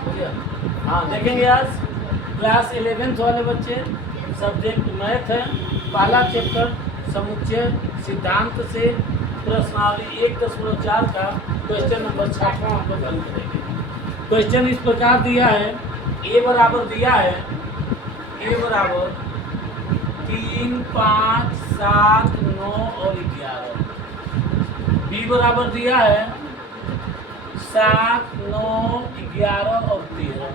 हो गया। हाँ देखेंगे आज क्लास 11th वाले बच्चे, सब्जेक्ट मैथ है। पहला चैप्टर समुच्चय सिद्धांत से प्रश्नावली 1.4 का क्वेश्चन नंबर 6 हम लोग हल करेंगे। क्वेश्चन इस प्रकार दिया है, ए बराबर दिया है, ए बराबर 3, 5, 7, 9 और 11। बी बराबर दिया है 7, 9, 11 और 13।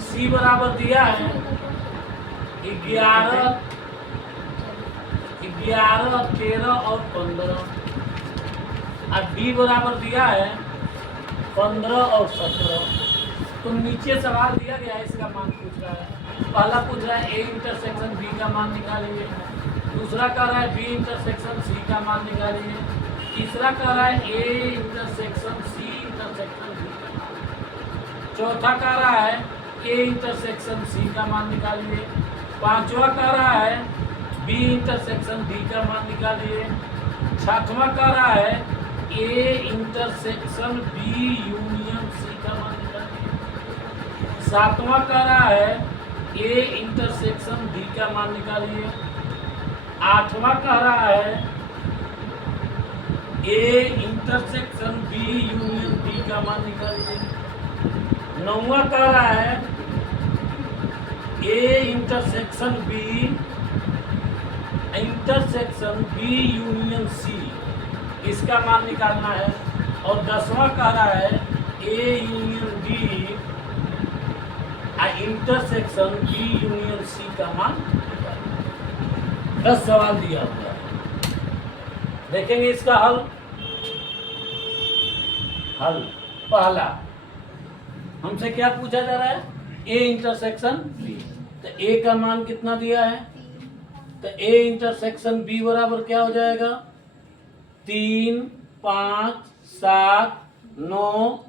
सी बराबर दिया है 11, 13 और 15। और डी बराबर दिया है 15 और 17। तो नीचे सवाल दिया गया है, इसका मान पूछ रहा है। पहला पूछ रहा है ए इंटरसेक्शन बी का मान निकालिए, दूसरा कह रहा है बी इंटरसेक्शन सी का मान निकालिए, तीसरा कह रहा है A intersection C intersection B का मान, चौथा कह रहा है ए इंटरसेक्शन सी का मान निकालिए, पांचवा कह रहा है बी इंटरसेक्शन डी का मान निकालिए, छठवां कह रहा है A intersection B union C का मान निकालिए, सातवां कह रहा है ए इंटरसेक्शन डी का मान निकालिए, आठवां कह रहा है A intersection B union D का मान निकालिए, नौवां कह रहा है A intersection B union C, इसका मान निकालना है। और 10वां कह रहा है A union D intersection B union C का मान निकालना। 10 सवाल दिया हुआ है, देखेंगे इसका हल। पहला हमसे क्या पूछा जा रहा है, ए इंटरसेक्शन बी। तो ए का मान कितना दिया है, तो ए इंटरसेक्शन बी बराबर क्या हो जाएगा 3, 5, 7, 9,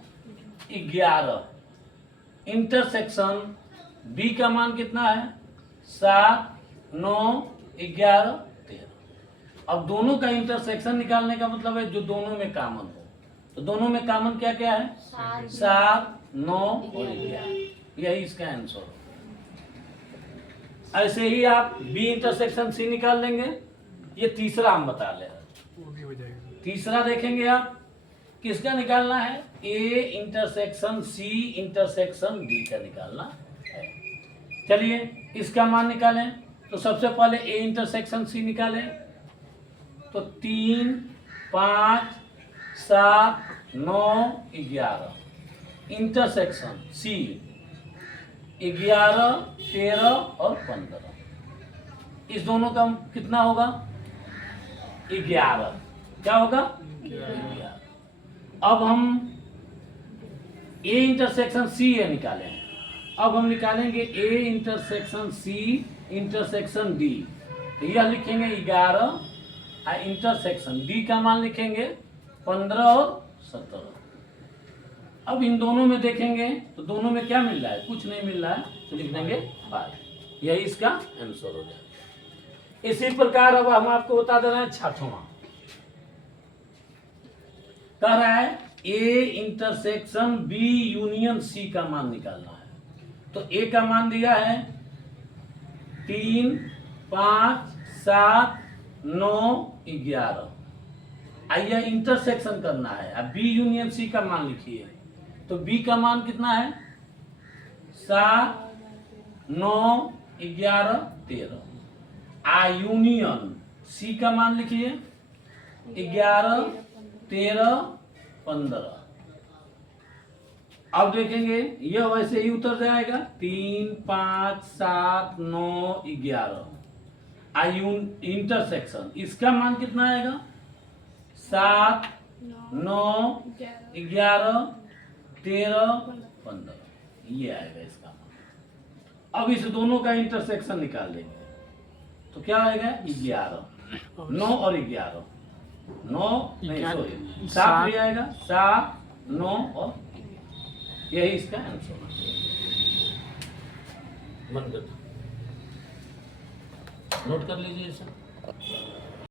11। इंटरसेक्शन बी का मान कितना है 7, 9, 11, 13। अब दोनों का इंटरसेक्शन निकालने का मतलब है जो दोनों में कॉमन हो। तो दोनों में कॉमन क्या क्या है 7, 9 और 11, यही इसका आंसर हो। ऐसे ही आप बी इंटरसेक्शन सी निकाल लेंगे। ये तीसरा हम बता ले रहे हैं। तीसरा देखेंगे आप किसका निकालना है, A intersection C intersection D का निकालना है। चलिए इसका मान निकालें। तो सबसे पहले ए इंटरसेक्शन सी निकालें। तो 3, 5, 7, 9, 11। इंटरसेक्शन सी 11, 13 और 15। इस दोनों का कितना होगा 11। क्या होगा 11। अब हम ए इंटरसेक्शन सी ए निकालें। अब हम निकालेंगे A intersection C intersection D. तो यह लिखेंगे 11 और इंटरसेक्शन डी का मान लिखेंगे 15 और 17। अब इन दोनों में देखेंगे तो दोनों में क्या मिल रहा है, कुछ नहीं मिल रहा है, तो लिख देंगे 5। यही इसका आंसर हो जाएगा। इसी प्रकार अब हम आपको बता दे रहे हैं छठवां। कह रहा है A intersection B union C का मान निकालना है। तो ए का मान दिया है 3, 5, 7, 9, 11। आइए इंटरसेक्शन करना है। अब बी यूनियन सी का मान लिखिए। तो बी का मान कितना है 7, 9, 11, 13। यूनियन सी का मान लिखिए 11, 13, 15। अब देखेंगे यह वैसे ही उतर जाएगा 3, 5, 7, 9, 11। इंटरसेक्शन इसका मान कितना आएगा 7, 9, 11, 13, 15। ये आएगा इसका मान। अब इस दोनों का इंटरसेक्शन निकाल लेंगे। तो क्या आएगा 11, 9 और 11। 9 नहीं सॉरी 7 भी आएगा, 7, 9 और यही इसका आंसर है। नोट कर लीजिए इसे।